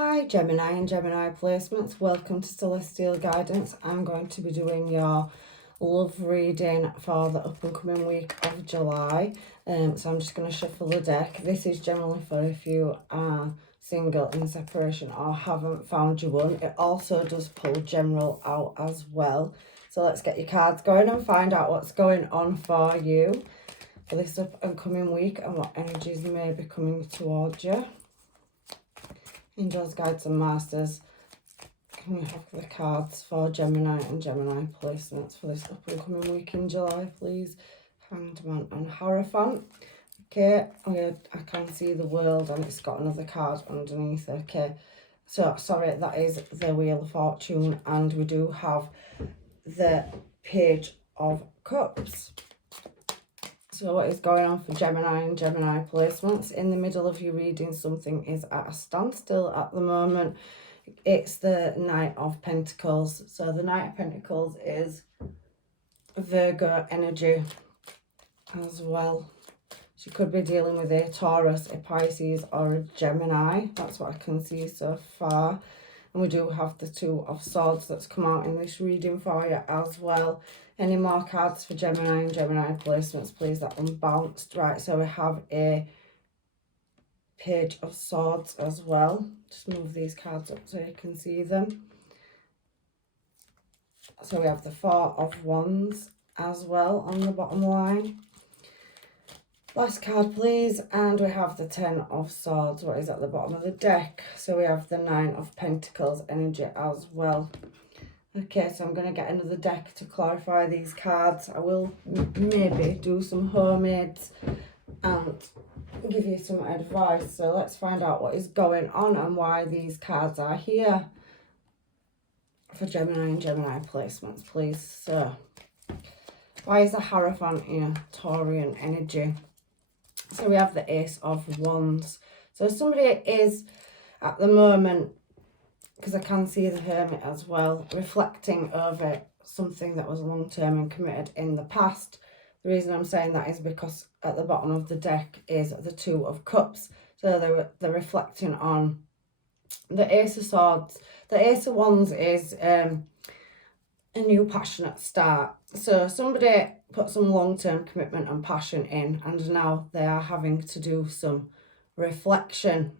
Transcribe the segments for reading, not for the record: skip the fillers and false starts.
Hi Gemini and Gemini placements, welcome to Celestial Guidance. I'm going to be doing your love reading for the up and coming week of July. So I'm just going to shuffle the deck. This is generally for if you are single, in separation or haven't found your one. It also does pull general out as well. So let's get your cards going and find out what's going on for you for this up and coming week and what energies may be coming towards you. Angels, guides and masters, can we have the cards for Gemini and Gemini placements for this up and coming week in July, please? Hanged Man and Hierophant. Okay, I can see the world and it's got another card underneath. Okay, so sorry, that is the Wheel of Fortune, and we do have the Page of Cups. So what is going on for Gemini and Gemini placements? In the middle of your reading, something is at a standstill at the moment. It's the Knight of Pentacles. So the Knight of Pentacles is Virgo energy as well. She could be dealing with a Taurus, a Pisces or a Gemini. That's what I can see so far. And we do have the Two of Swords that's come out in this reading for you as well. Any more cards for Gemini and Gemini placements, please? That one bounced. Right, so we have a Page of Swords as well. Just move these cards up so you can see them. So we have the Four of Wands as well on the bottom line. Last card, please. And we have the Ten of Swords. What is at the bottom of the deck? So we have the Nine of Pentacles energy as well. Okay, so I'm going to get another deck to clarify these cards. I will maybe do some homemades and give you some advice. So let's find out what is going on and why these cards are here for Gemini and Gemini placements, please. So, why is the Hierophant here? Taurian energy. So we have the Ace of Wands. So somebody is at the moment, because I can see the Hermit as well, reflecting over something that was long-term and committed in the past. The reason I'm saying that is because at the bottom of the deck is the Two of Cups. So they're reflecting on the Ace of Swords. The Ace of Wands is a new passionate start. So somebody put some long-term commitment and passion in, and now they are having to do some reflection.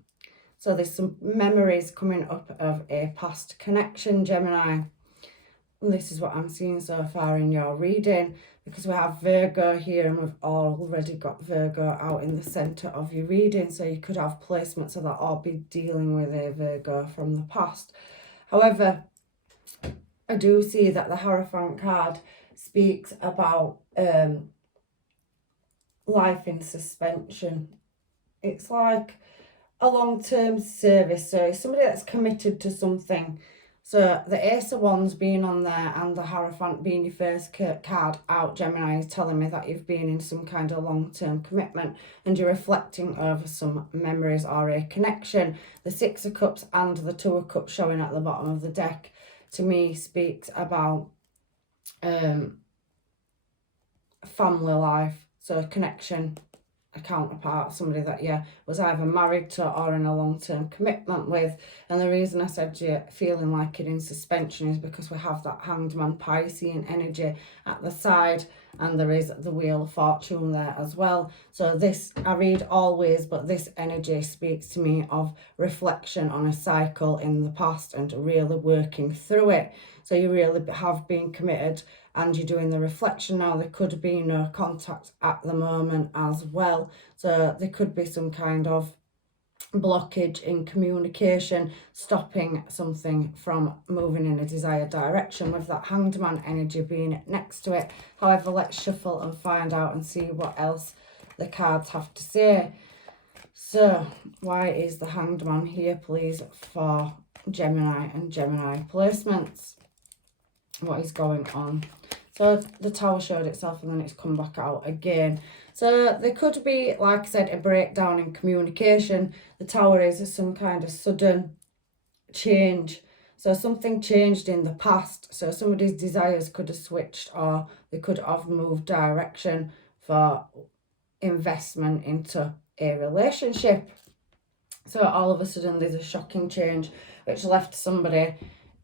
So there's some memories coming up of a past connection, Gemini. And this is what I'm seeing so far in your reading, because we have Virgo here and we've already got Virgo out in the centre of your reading. So you could have placements of that or be dealing with a Virgo from the past. However, I do see that the Hierophant card speaks about life in suspension. It's like a long-term service, so somebody that's committed to something. So the Ace of Wands being on there and the Hierophant being your first card out, Gemini, is telling me that you've been in some kind of long-term commitment and you're reflecting over some memories or a connection. The Six of Cups and the Two of Cups showing at the bottom of the deck, to me, speaks about family life, so a connection, a counterpart, somebody that you was either married to or in a long-term commitment with. And the reason I said you're feeling like you're in suspension is because we have that Hanged Man Piscean energy at the side, and there is the Wheel of Fortune there as well. So this, I read always, but this energy speaks to me of reflection on a cycle in the past and really working through it. So you really have been committed and you're doing the reflection now. There could be no contact at the moment as well. So there could be some kind of blockage in communication, stopping something from moving in a desired direction, with that Hanged Man energy being next to it. However, let's shuffle and find out and see what else the cards have to say. So why is the Hanged Man here, please, for Gemini and Gemini placements? What is going on? So the Tower showed itself and then it's come back out again. So there could be, like I said, a breakdown in communication. The Tower is some kind of sudden change. So something changed in the past. So somebody's desires could have switched, or they could have moved direction for investment into a relationship. So all of a sudden there's a shocking change which left somebody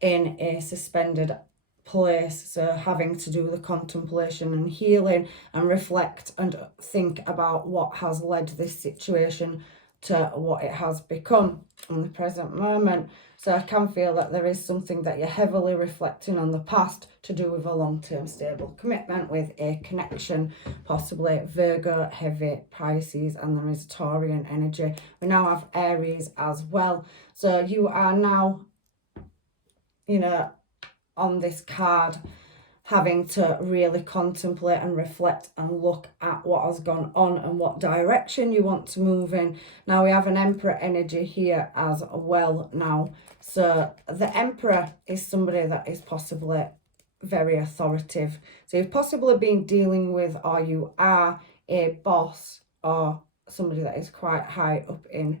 in a suspended place, so having to do the contemplation and healing and reflect and think about what has led this situation to what it has become in the present moment. So I can feel that there is something that you're heavily reflecting on the past to do with a long-term stable commitment with a connection, possibly Virgo, heavy Pisces, and there is Taurian energy. We now have Aries as well. So you are now, you know, on this card having to really contemplate and reflect and look at what has gone on and what direction you want to move in. Now we have an Emperor energy here as well now. So the Emperor is somebody that is possibly very authoritative. So you've possibly been dealing with, or you are a boss or somebody that is quite high up in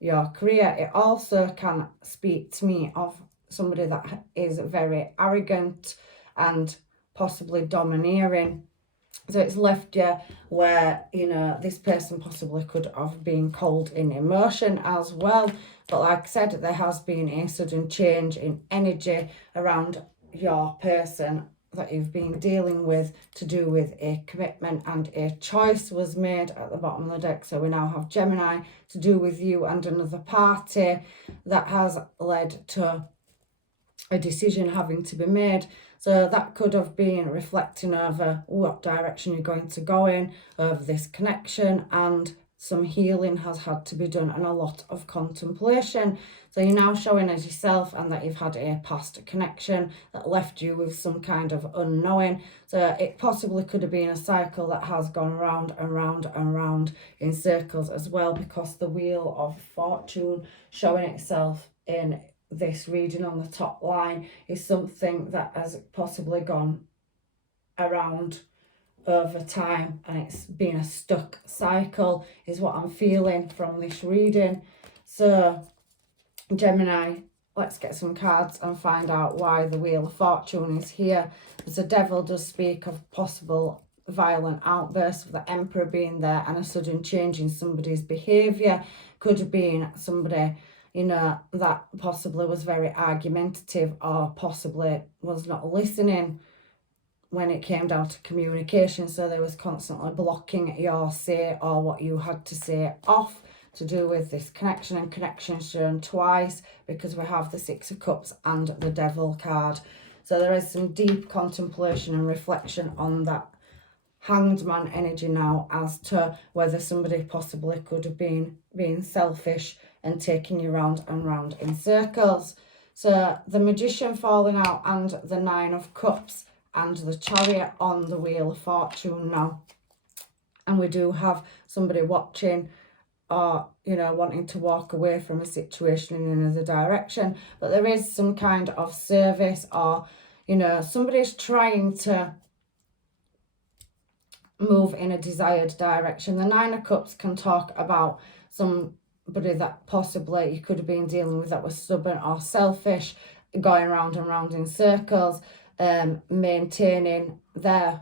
your career. It also can speak to me of somebody that is very arrogant and possibly domineering. So it's left you where, you know, this person possibly could have been cold in emotion as well. But like I said, there has been a sudden change in energy around your person that you've been dealing with to do with a commitment, and a choice was made at the bottom of the deck. So we now have Gemini to do with you and another party that has led to a decision having to be made. So that could have been reflecting over what direction you're going to go in, over this connection, and some healing has had to be done and a lot of contemplation. So you're now showing as yourself, and that you've had a past connection that left you with some kind of unknowing. So it possibly could have been a cycle that has gone round and round and round in circles as well, because the Wheel of Fortune showing itself in this reading on the top line is something that has possibly gone around over time, and it's been a stuck cycle is what I'm feeling from this reading. So Gemini, let's get some cards and find out why the Wheel of Fortune is here. As the Devil does speak of possible violent outbursts, of the Emperor being there, and a sudden change in somebody's behaviour. Could have been somebody, you know, that possibly was very argumentative, or possibly was not listening when it came down to communication. So they was constantly blocking your say or what you had to say off to do with this connection. And connection shown twice because we have the Six of Cups and the Devil card. So there is some deep contemplation and reflection on that Hanged Man energy now as to whether somebody possibly could have been being selfish and taking you round and round in circles. So the Magician falling out, and the Nine of Cups, and the Chariot on the Wheel of Fortune now. And we do have somebody watching, or, you know, wanting to walk away from a situation in another direction. But there is some kind of service, or, you know, somebody's trying to move in a desired direction. The Nine of Cups can talk about somebody that possibly you could have been dealing with that was stubborn or selfish, going round and round in circles, maintaining their,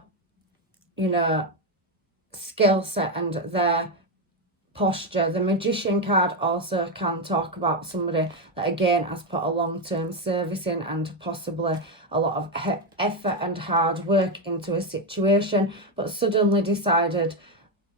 you know, skill set and their posture. The Magician card also can talk about somebody that again has put a long-term service in and possibly a lot of effort and hard work into a situation, but suddenly decided,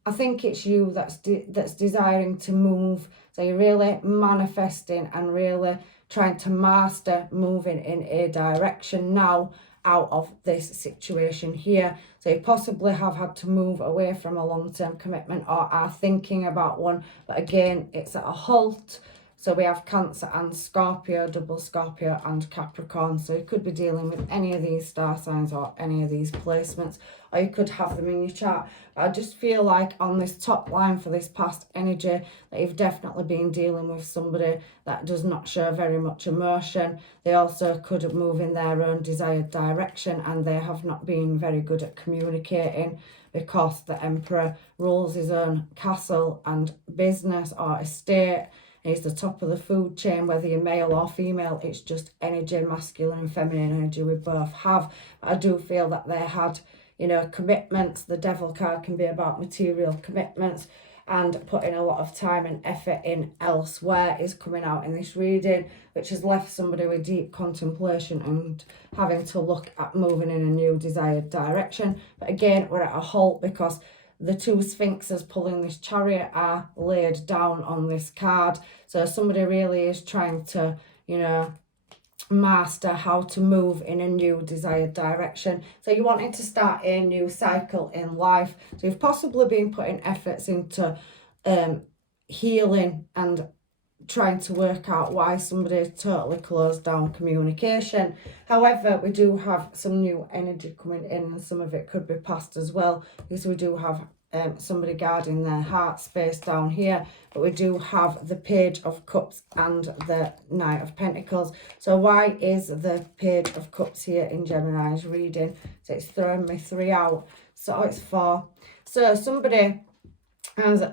I think it's you that's desiring to move. So you're really manifesting and really trying to master moving in a direction now out of this situation here. So you possibly have had to move away from a long-term commitment, or are thinking about one, but again it's at a halt. So we have Cancer and Scorpio, double Scorpio and Capricorn. So you could be dealing with any of these star signs or any of these placements, or you could have them in your chart. But I just feel like on this top line for this past energy that you've definitely been dealing with somebody that does not show very much emotion. They also could move in their own desired direction, and they have not been very good at communicating, because the Emperor rules his own castle and business or estate. He's the top of the food chain, whether you're male or female. It's just energy, masculine and feminine energy we both have. But I do feel that they had, you know, commitments. The Devil card can be about material commitments, and putting a lot of time and effort in elsewhere is coming out in this reading, which has left somebody with deep contemplation and having to look at moving in a new desired direction. But again, we're at a halt because the two sphinxes pulling this chariot are laid down on this card. So somebody really is trying to, you know, master how to move in a new desired direction. So you're wanting to start a new cycle in life. So you've possibly been putting efforts into healing and trying to work out why somebody totally closed down communication. However, we do have some new energy coming in, and some of it could be past as well, because we do have somebody guarding their heart space down here, but we do have the Page of Cups and the Knight of Pentacles. So why is the Page of Cups here in Gemini's reading? So it's throwing me 3 out, so it's 4. So somebody has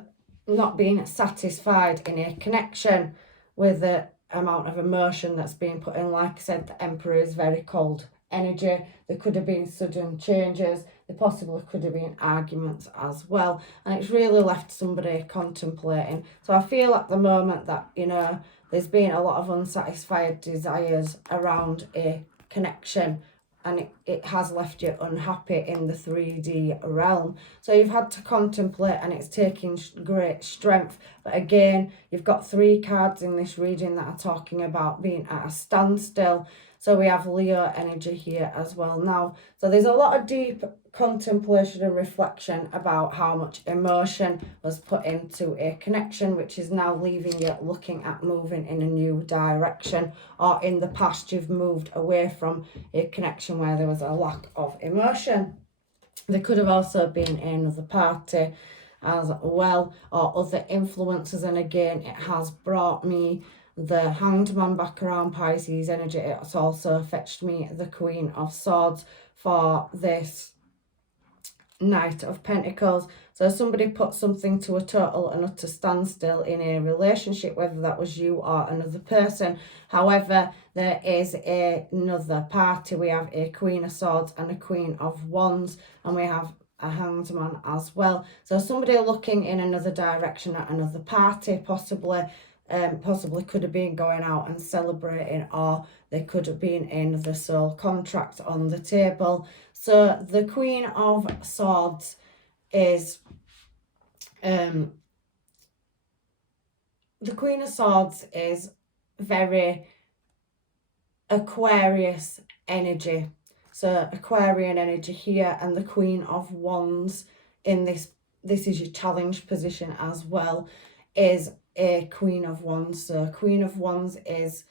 not been satisfied in a connection with the amount of emotion that's being put in. Like I said, the Emperor is very cold energy. There could have been sudden changes. There possibly could have been arguments as well. And it's really left somebody contemplating. So I feel at the moment that, you know, there's been a lot of unsatisfied desires around a connection, and it has left you unhappy in the 3D realm. So you've had to contemplate, and it's taking great strength. But again, you've got 3 cards in this reading that are talking about being at a standstill. So we have Leo energy here as well now. So there's a lot of deep contemplation and reflection about how much emotion was put into a connection, which is now leaving you looking at moving in a new direction, or in the past you've moved away from a connection where there was a lack of emotion. There could have also been another party as well, or other influences, and again it has brought me the Hanged Man back around Pisces energy. It's also fetched me the Queen of Swords for this Knight of Pentacles. So somebody put something to a total and utter standstill in a relationship, whether that was you or another person. However, there is another party. We have a Queen of Swords and a Queen of Wands, and we have a Hanged Man as well. So somebody looking in another direction at another party, possibly could have been going out and celebrating, or there could have been another soul contract on the table. So the Queen of Swords is the Queen of Swords is very Aquarius energy. So Aquarian energy here, and the Queen of Wands in this is your challenge position as well, is a Queen of Wands. So Queen of Wands is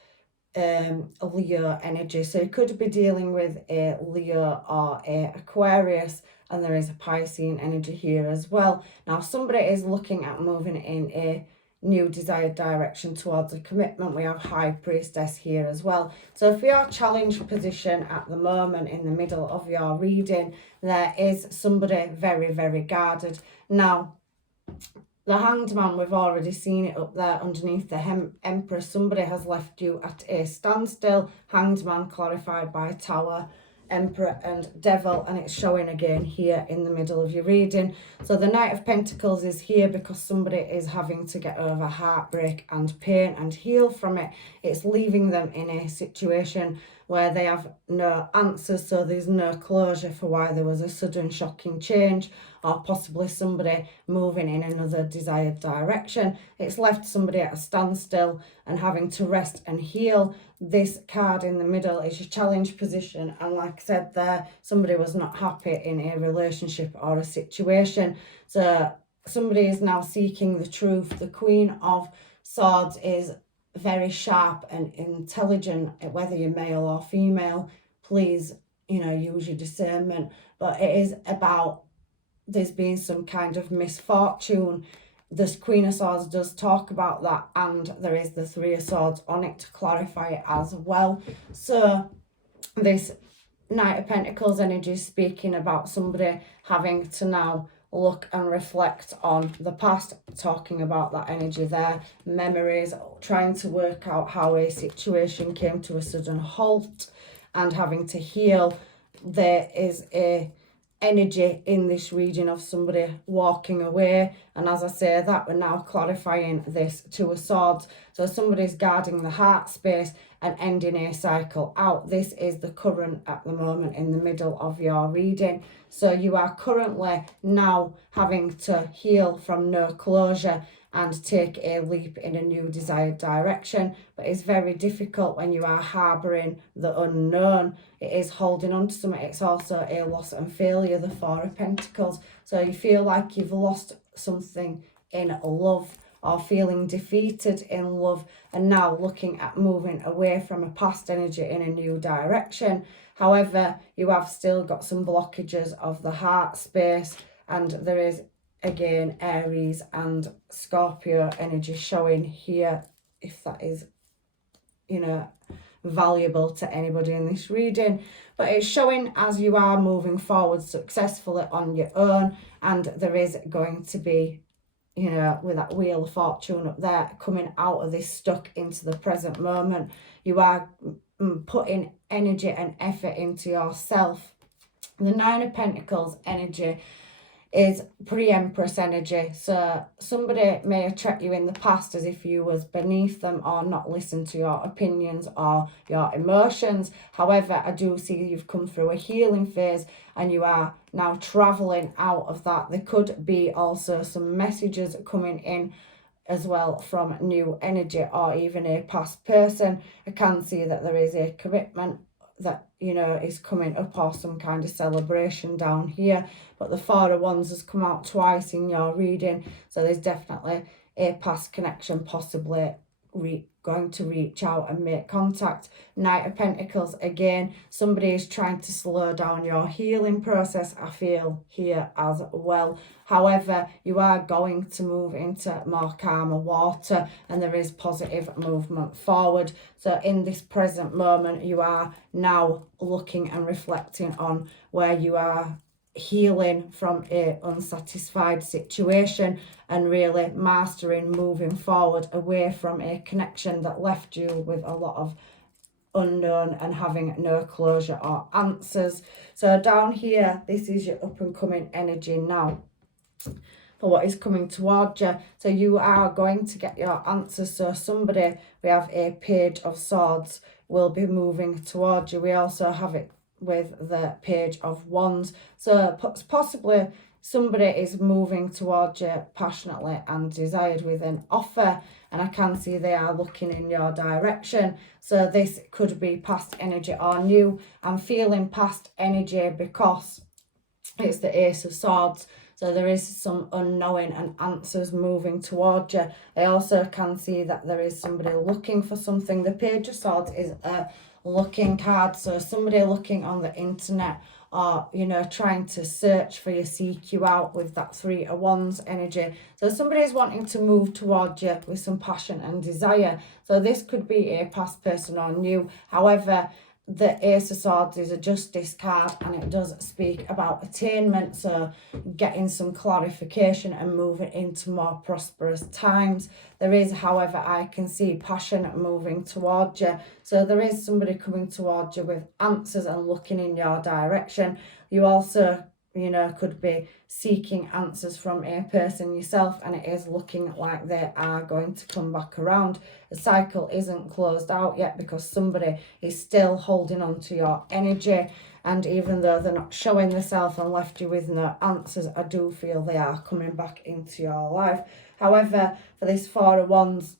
a Leo energy. So you could be dealing with a Leo or a Aquarius, and there is a Piscean energy here as well. Now somebody is looking at moving in a new desired direction towards a commitment. We have High Priestess here as well. So for your challenge position at the moment in the middle of your reading, there is somebody very, very guarded. Now the Hanged Man, we've already seen it up there underneath the Emperor. Somebody has left you at a standstill. Hanged Man clarified by Tower, Emperor and Devil, and it's showing again here in the middle of your reading. So the Knight of Pentacles is here because somebody is having to get over heartbreak and pain and heal from it. It's leaving them in a situation where they have no answers, so there's no closure for why there was a sudden shocking change, or possibly somebody moving in another desired direction. It's left somebody at a standstill and having to rest and heal. This card in the middle is your challenge position, and like I said there, somebody was not happy in a relationship or a situation. So somebody is now seeking the truth. The Queen of Swords is very sharp and intelligent, whether you're male or female. Please, use your discernment. But it is about there's been some kind of misfortune. This Queen of Swords does talk about that, and there is the Three of Swords on it to clarify it as well. So this Knight of Pentacles energy is speaking about somebody having to now look and reflect on the past, talking about that energy there, memories, trying to work out how a situation came to a sudden halt and having to heal. There is a energy in this reading of somebody walking away. And as I say that, we're now clarifying this Two of Swords. So somebody's guarding the heart space and ending a cycle out. This is the current at the moment in the middle of your reading. So you are currently now having to heal from no closure and take a leap in a new desired direction. But it's very difficult when you are harbouring the unknown. It is holding on to something. It's also a loss and failure, the Four of Pentacles. So you feel like you've lost something in love, or feeling defeated in love, and now looking at moving away from a past energy in a new direction. However, you have still got some blockages of the heart space, and there is again Aries and Scorpio energy showing here, if that is, you know, valuable to anybody in this reading. But it's showing as you are moving forward successfully on your own, and there is going to be, you know, with that Wheel of Fortune up there, coming out of this stuck into the present moment. You are putting energy and effort into yourself. The Nine of Pentacles energy is pre-Empress energy. So somebody may have treated you in the past as if you was beneath them, or not listened to your opinions or your emotions. However, I do see you've come through a healing phase and you are now traveling out of that. There could be also some messages coming in as well from new energy, or even a past person. I can see that there is a commitment that, you know, is coming up, or some kind of celebration down here. But the Four of Wands has come out twice in your reading, so there's definitely a past connection, possibly going to reach out and make contact. Knight of Pentacles, again, somebody is trying to slow down your healing process, I feel here as well. However, you are going to move into more calmer water, and there is positive movement forward. So in this present moment, you are now looking and reflecting on where you are healing from a unsatisfied situation, and really mastering moving forward away from a connection that left you with a lot of unknown and having no closure or answers. So down here, this is your up and coming energy now for what is coming towards you. So you are going to get your answers. So somebody, we have a Page of Swords, will be moving towards you. We also have it with the Page of Wands. So possibly somebody is moving towards you passionately and desired with an offer, and I can see they are looking in your direction. So this could be past energy or new. I'm feeling past energy because it's the Ace of Swords. So there is some unknowing and answers moving towards you. I also can see that there is somebody looking for something. The Page of Swords is a looking card. So somebody looking on the internet, or, you know, trying to search for you, seek you out with that Three of Wands energy. So somebody is wanting to move towards you with some passion and desire. So this could be a past person or new. However, the Ace of Swords is a Justice card, and it does speak about attainment, so getting some clarification and moving into more prosperous times. There is, however, I can see passion moving towards you. So there is somebody coming towards you with answers and looking in your direction. You also, you know, could be seeking answers from a person yourself, and it is looking like they are going to come back around. The cycle isn't closed out yet, because somebody is still holding on to your energy, and even though they're not showing themselves and left you with no answers, I do feel they are coming back into your life. However, for this Four of Wands,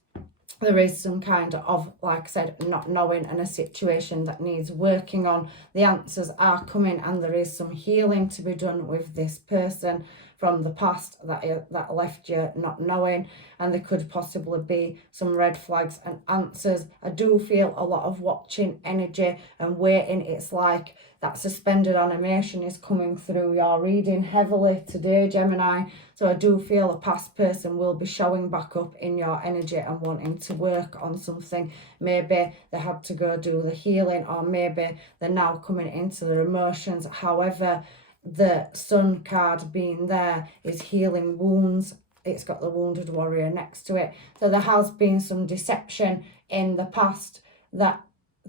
there is some kind of, like I said, not knowing, and a situation that needs working on. The answers are coming, and there is some healing to be done with this person from the past that left you not knowing, and there could possibly be some red flags and answers. I do feel a lot of watching energy and waiting. It's like that suspended animation is coming through your reading heavily today, Gemini. So I do feel a past person will be showing back up in your energy and wanting to work on something. Maybe they had to go do the healing, or maybe they're now coming into their emotions. However, the Sun card being there is healing wounds. It's got the Wounded Warrior next to it. So there has been some deception in the past that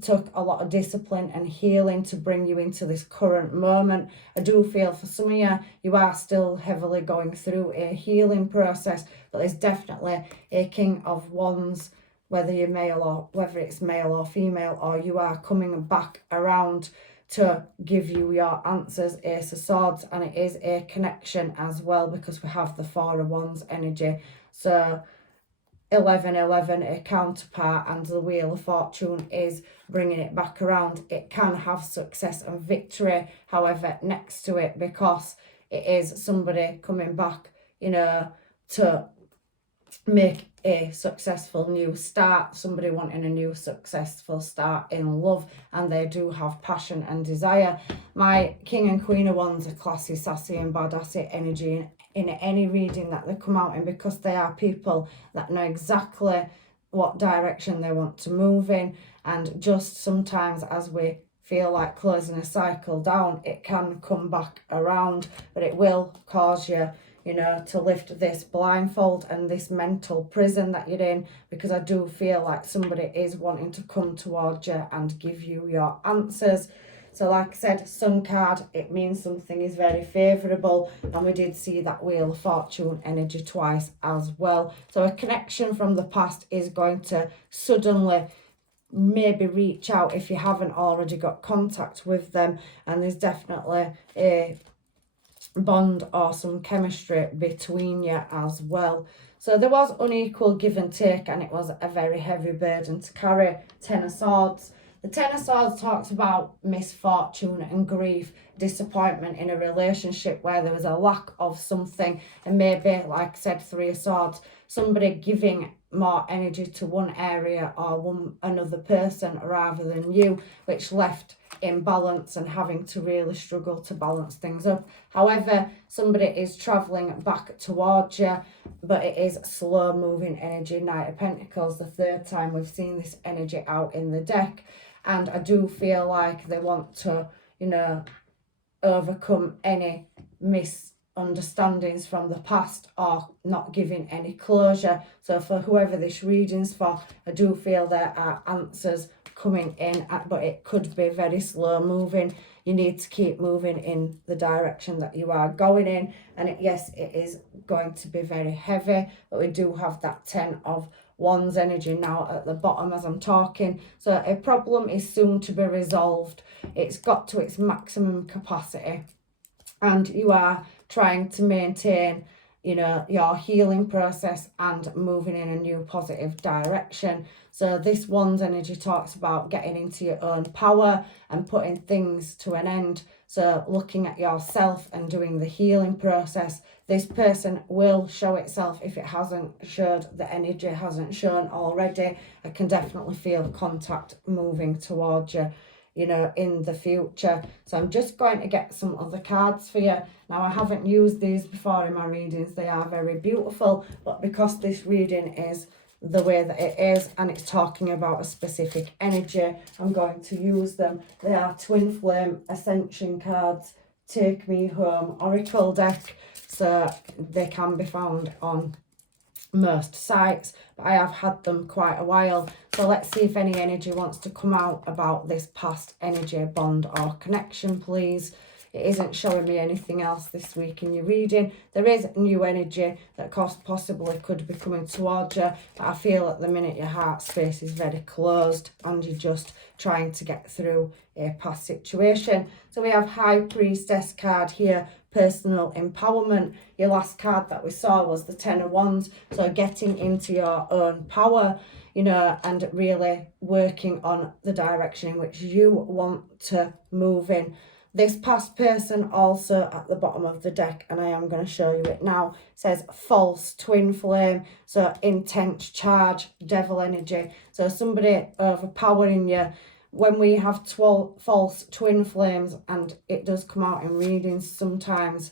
took a lot of discipline and healing to bring you into this current moment. I do feel for some of you, you are still heavily going through a healing process, but there's definitely a King of Wands, whether you're male or whether it's male or female, or you are coming back around to give you your answers. Ace of Swords, and it is a connection as well, because we have the Four of Wands energy. So 1111, a counterpart, and the Wheel of Fortune is bringing it back around. It can have success and victory, however, next to it, because it is somebody coming back, you know, to make a successful new start, somebody wanting a new successful start in love, and they do have passion and desire. My King and Queen of Wands are classy, sassy and badassy energy in any reading that they come out in, because they are people that know exactly what direction they want to move in. And just sometimes as we feel like closing a cycle down, it can come back around, but it will cause you, you know, to lift this blindfold and this mental prison that you're in, because I do feel like somebody is wanting to come towards you and give you your answers. So like I said, Sun card, it means something is very favourable, and we did see that Wheel of Fortune energy twice as well. So a connection from the past is going to suddenly maybe reach out if you haven't already got contact with them, and there's definitely a bond or some chemistry between you as well. So there was unequal give and take, and it was a very heavy burden to carry. Ten of Swords. The Ten of Swords talks about misfortune and grief, disappointment in a relationship where there was a lack of something, and maybe, like I said, Three of Swords, somebody giving more energy to one area or another person rather than you, which left imbalance and having to really struggle to balance things up. However, somebody is travelling back towards you, but it is slow moving energy. Knight of Pentacles, the third time we've seen this energy out in the deck, and I do feel like they want to, you know, overcome any misunderstandings from the past or not giving any closure. So for whoever this reading's for, I do feel there are answers coming in, but it could be very slow moving. You need to keep moving in the direction that you are going in, and yes, it is going to be very heavy, but we do have that Ten of Wands energy now at the bottom as I'm talking. So a problem is soon to be resolved. It's got to its maximum capacity, and you are trying to maintain, you know, your healing process and moving in a new positive direction. So this Wands energy talks about getting into your own power and putting things to an end. So looking at yourself and doing the healing process. This person will show itself if it hasn't showed, the energy hasn't shown already. I can definitely feel contact moving towards you, you know, in the future. So I'm just going to get some other cards for you. Now, I haven't used these before in my readings. They are very beautiful, but because this reading is the way that it is and it's talking about a specific energy, I'm going to use them. They are Twin Flame Ascension cards, Take Me Home Oracle deck. So they can be found on most sites, but I have had them quite a while. So let's see if any energy wants to come out about this past energy, bond or connection, please. It isn't showing me anything else this week in your reading. There is new energy that possibly could be coming towards you, but I feel at the minute your heart space is very closed and you're just trying to get through a past situation. So we have High Priestess card here, personal empowerment. Your last card that we saw was the Ten of Wands. So getting into your own power, you know, and really working on the direction in which you want to move in. This past person also at the bottom of the deck, and I am going to show you it now, says false twin flame. So intense charge, devil energy. So somebody overpowering you. When we have false twin flames, and it does come out in readings sometimes,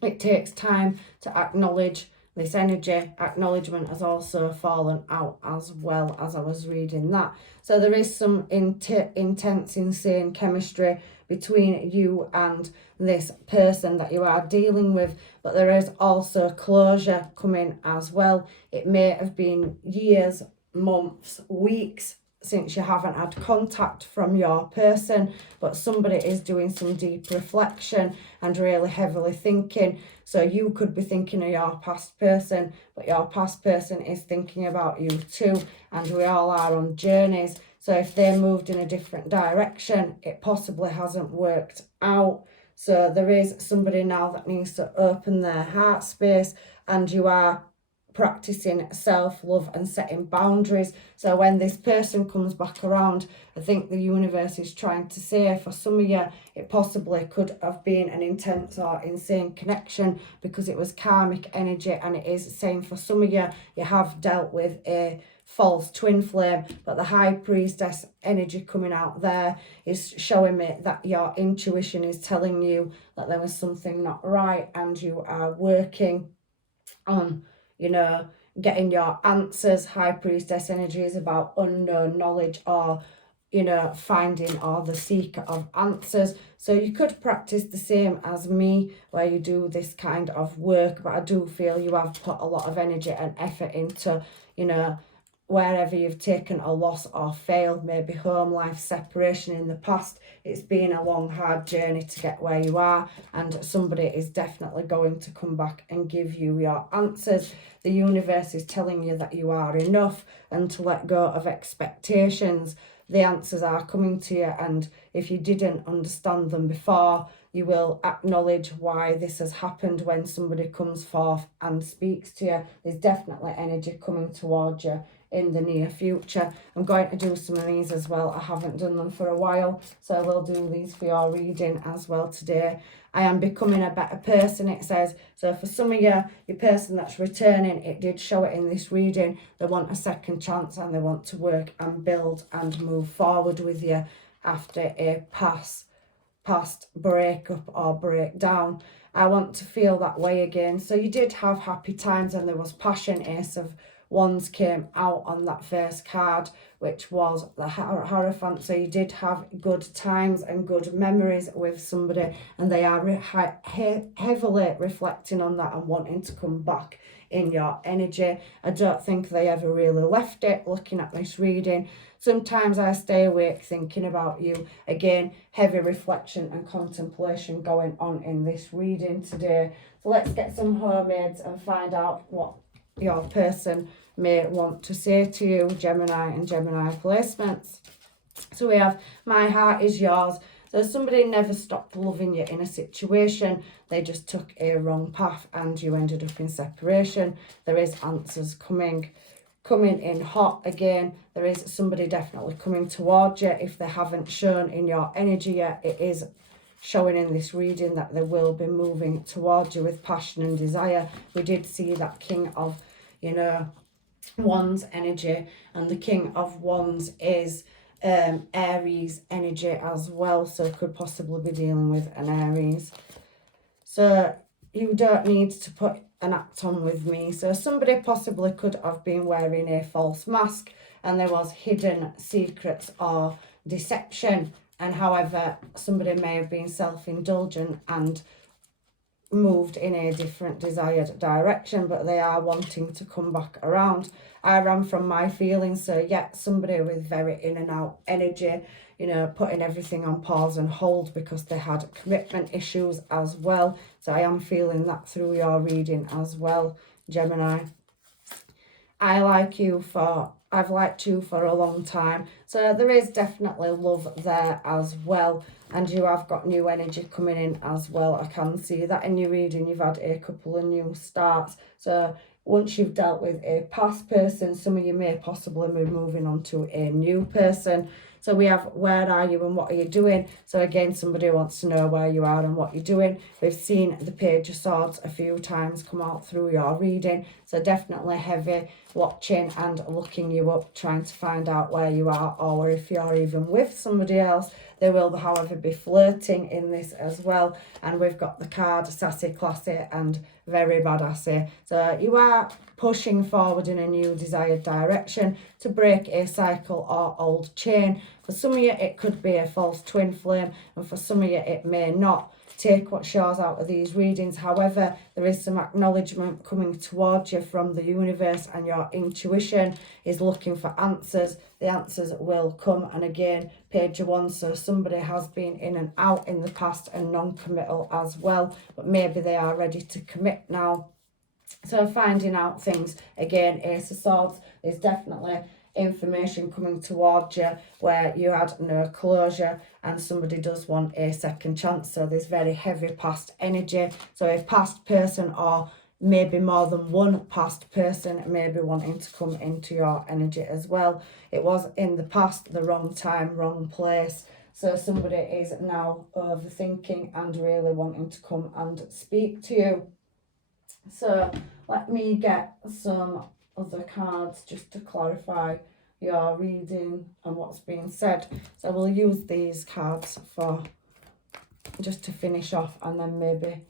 it takes time to acknowledge this energy. Acknowledgement has also fallen out as well as I was reading that. So there is some intense, insane chemistry between you and this person that you are dealing with, but there is also closure coming as well. It may have been years, months, weeks, since you haven't had contact from your person, but somebody is doing some deep reflection and really heavily thinking. So you could be thinking of your past person, but your past person is thinking about you too, and we all are on journeys. So if they moved in a different direction, it possibly hasn't worked out. So there is somebody now that needs to open their heart space, and you are practicing self-love and setting boundaries. So when this person comes back around, I think the universe is trying to say, for some of you, it possibly could have been an intense or insane connection because it was karmic energy, and it is saying for some of you, you have dealt with a false twin flame, but the high priestess energy coming out there is showing me that your intuition is telling you that there was something not right, and you are working on, getting your answers. High priestess energy is about unknown knowledge, or finding, or the seeker of answers. So you could practice the same as me, where you do this kind of work, but I do feel you have put a lot of energy and effort into, wherever you've taken a loss or failed, maybe home life, separation in the past. It's been a long, hard journey to get where you are, and somebody is definitely going to come back and give you your answers. The universe is telling you that you are enough and to let go of expectations. The answers are coming to you, and if you didn't understand them before, you will acknowledge why this has happened when somebody comes forth and speaks to you. There's definitely energy coming towards you in the near future. I'm going to do some of these as well. I haven't done them for a while, so I will do these for your reading as well today. I am becoming a better person, it says. So for some of you, your person that's returning, it did show it in this reading, they want a second chance, and they want to work and build and move forward with you after a past breakup or breakdown. I want to feel that way again. So you did have happy times, and there was passion. Ace of Wands came out on that first card, which was the Hierophant. So you did have good times and good memories with somebody, and they are heavily reflecting on that and wanting to come back in your energy. I don't think they ever really left it. Looking at this reading, sometimes I stay awake thinking about you. Again, heavy reflection and contemplation going on in this reading today. So let's get some homemades and find out what your person may want to say to you, Gemini and Gemini placements. So we have, my heart is yours. So somebody never stopped loving you in a situation. They just took a wrong path and you ended up in separation. There is answers coming in hot again. There is somebody definitely coming towards you. If they haven't shown in your energy yet, it is showing in this reading that they will be moving towards you with passion and desire. We did see that King of, Wands energy, and the King of Wands is Aries energy as well, so could possibly be dealing with an Aries. So you don't need to put an act on with me. So somebody possibly could have been wearing a false mask, and there was hidden secrets or deception, and however somebody may have been self-indulgent and moved in a different desired direction, but they are wanting to come back around. I ran from my feelings, so yeah, somebody with very in and out energy, putting everything on pause and hold because they had commitment issues as well. So I am feeling that through your reading as well, Gemini. I've liked you for a long time. So there is definitely love there as well. And you have got new energy coming in as well. I can see that in your reading. You've had a couple of new starts. So once you've dealt with a past person, some of you may possibly be moving on to a new person. So we have, where are you and what are you doing? So again, somebody wants to know where you are and what you're doing. We've seen the Page of Swords a few times come out through your reading. So definitely heavy watching and looking you up, trying to find out where you are, or if you're even with somebody else. They will, however, be flirting in this as well. And we've got the card Sassy, Classy and Very Badassy. So you are pushing forward in a new desired direction to break a cycle or old chain. For some of you, it could be a false twin flame, and for some of you, it may not. take what shows out of these readings. However, there is some acknowledgement coming towards you from the universe, and your intuition is looking for answers. The answers will come. And again, page of wands, so somebody has been in and out in the past and non-committal as well, but maybe they are ready to commit now. So finding out things, again, Ace of Swords, there's definitely information coming towards you where you had no closure, and somebody does want a second chance. So there's very heavy past energy. So a past person, or maybe more than one past person, may be wanting to come into your energy as well. It was in the past, the wrong time, wrong place. So somebody is now overthinking and really wanting to come and speak to you. So let me get some other cards just to clarify your reading and what's being said. So we'll use these cards for just to finish off, and then maybe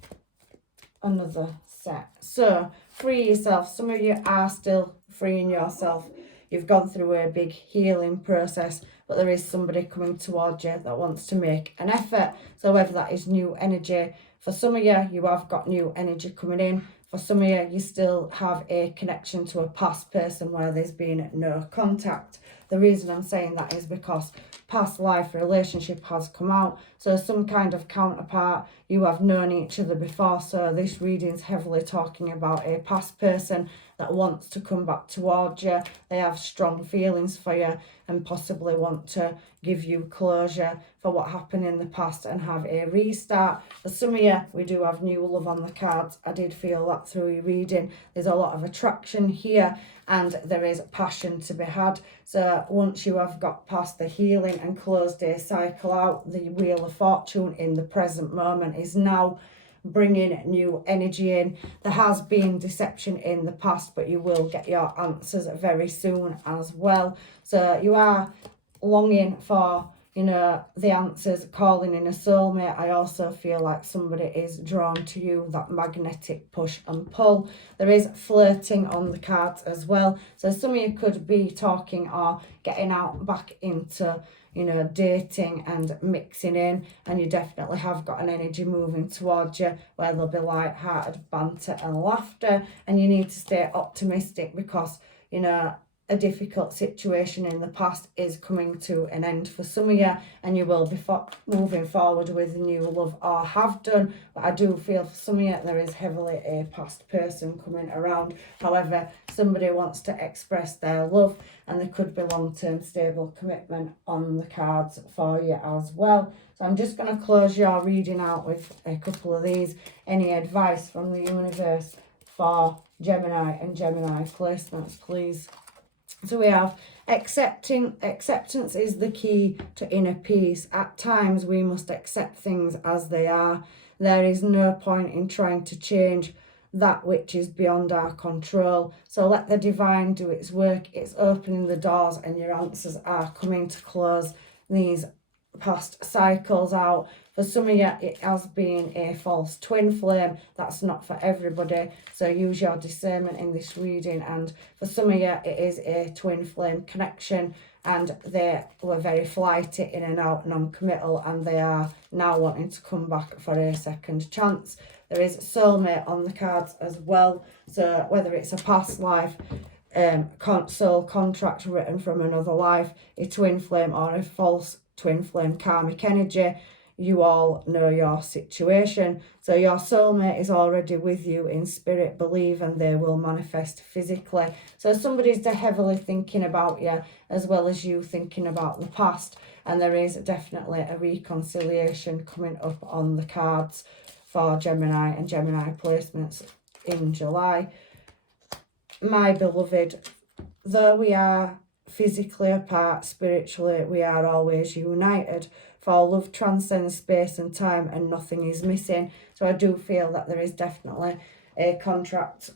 another set. So free yourself. Some of you are still freeing yourself. You've gone through a big healing process, but there is somebody coming towards you that wants to make an effort. So whether that is new energy, for some of you, you have got new energy coming in. For some of you, you still have a connection to a past person where there's been no contact. The reason I'm saying that is because past life relationship has come out. So some kind of counterpart, you have known each other before. So this reading's heavily talking about a past person that wants to come back towards you. They have strong feelings for you and possibly want to give you closure for what happened in the past and have a restart. For some of you, we do have new love on the cards. I did feel that through your reading. There's a lot of attraction here, and there is passion to be had. So once you have got past the healing and closed a cycle out, the Wheel of Fortune in the present moment is now bringing new energy in. There has been deception in the past, but you will get your answers very soon as well. So you are longing for, you know, the answers, calling in a soulmate. I also feel like somebody is drawn to you, that magnetic push and pull. There is flirting on the cards as well. So some of you could be talking or getting out back into, you know, dating and mixing in, and you definitely have got an energy moving towards you where there'll be light-hearted banter and laughter, and you need to stay optimistic because, you know, a difficult situation in the past is coming to an end for some of you, and you will be moving forward with new love, or have done. But I do feel for some of you there is heavily a past person coming around. However, somebody wants to express their love, and there could be long-term stable commitment on the cards for you as well. So I'm just going to close your reading out with a couple of these. Any advice from the universe for Gemini and Gemini placements, please? So we have acceptance is the key to inner peace. At times we must accept things as they are. There is no point in trying to change that which is beyond our control. So let the divine do its work. It's opening the doors, and your answers are coming to close these past cycles out. For some of you, it has been a false twin flame. That's not for everybody, so use your discernment in this reading. And for some of you, it is a twin flame connection, and they were very flighty, in and out, non-committal, and they are now wanting to come back for a second chance. There is soulmate on the cards as well, so whether it's a past life, soul contract written from another life, a twin flame, or a false twin flame karmic energy, you all know your situation. So your soulmate is already with you in spirit, believe, and they will manifest physically. So somebody's heavily thinking about you, as well as you thinking about the past, and there is definitely a reconciliation coming up on the cards for Gemini and Gemini placements in July. My beloved, though we are physically apart, spiritually we are always united. For love transcends space and time, and nothing is missing. So I do feel that there is definitely a contract,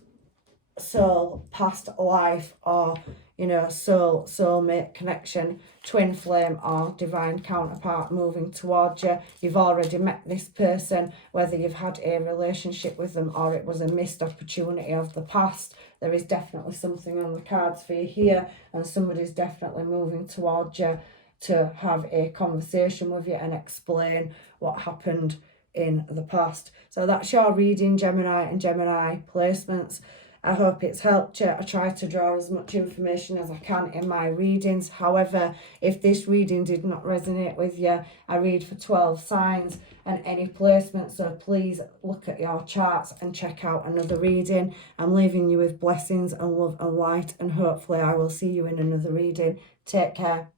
soul, past life, or, you know, soulmate connection, twin flame, or divine counterpart moving towards you. You've already met this person, whether you've had a relationship with them or it was a missed opportunity of the past. There is definitely something on the cards for you here, and somebody's definitely moving towards you to have a conversation with you and explain what happened in the past. So that's your reading, Gemini and Gemini placements. I hope it's helped you. I try to draw as much information as I can in my readings. However, if this reading did not resonate with you, I read for 12 signs and any placement. So please look at your charts and check out another reading. I'm leaving you with blessings and love and light, and hopefully I will see you in another reading. Take care.